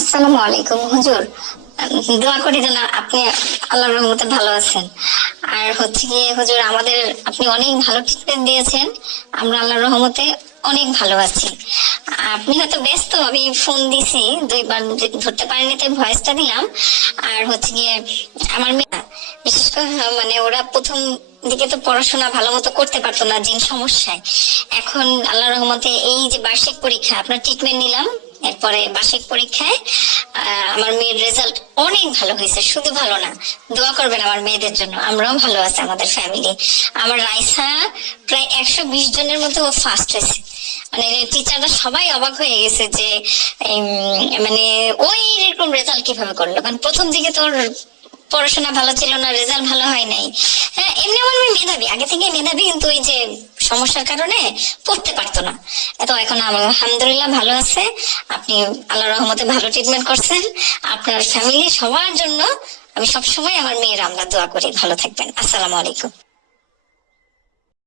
আসসালামু আলাইকুম হুজুর। দোয়া করি যেন আপনি আল্লাহর রহমতে ভালো আছেন। আর হচ্ছে গিয়ে হুজুর, আমাদের আপনি অনেক ভালো ট্রিটমেন্ট দিয়েছেন। আমরা আল্লাহর রহমতে অনেক ভালো আছি। আপনি হয়তো ব্যস্ত, আমি ফোন দিছি দুইবার, ধরতে পারিনি তাই ভয়েসটা দিলাম। আর হচ্ছে গিয়ে আমার মেয়ে বিশেষ করে মানে ওরা প্রথম দিকে তো পড়াশোনা ভালো মতো করতে পারতো না, জিন সমস্যায়। এখন আল্লাহর রহমতে এই যে বার্ষিক পরীক্ষা আপনার ট্রিটমেন্ট নিলাম, এরপরে বার্ষিক পরীক্ষায় আমার মেয়ের রেজাল্ট অনেক ভালো হয়েছে। শুধু ভালো না, দোয়া করবেন আমার মেয়েদের জন্য। আমরাও ভালো আছি, আমাদের ফ্যামিলি। আমার রাইসা প্রায় 120 জনের মধ্যে ও ফার্স্ট হয়েছে। মানে টিচাররা সবাই অবাক হয়ে গেছে যে মানে ওই এরকম রেজাল্ট কিভাবে করলো, কারণ প্রথম দিকে তোর পড়াশোনা ভালো ছিল না, রেজাল্ট ভালো হয় নাই। হ্যাঁ, এমনি আমার মেয়ে মেধাবী, আগে থেকে মেধাবী, কিন্তু ওই যে সমস্যার কারণে পড়তে পারতো না। তো এখন আলহামদুলিল্লাহ ভালো আছে। আপনি আল্লাহর রহমতে ভালো ট্রিটমেন্ট করছেন। আপনার ফ্যামিলি সবার জন্য আমি সবসময় আমার মেয়ের আমরা দোয়া করি। ভালো থাকবেন। আসসালামু আলাইকুম।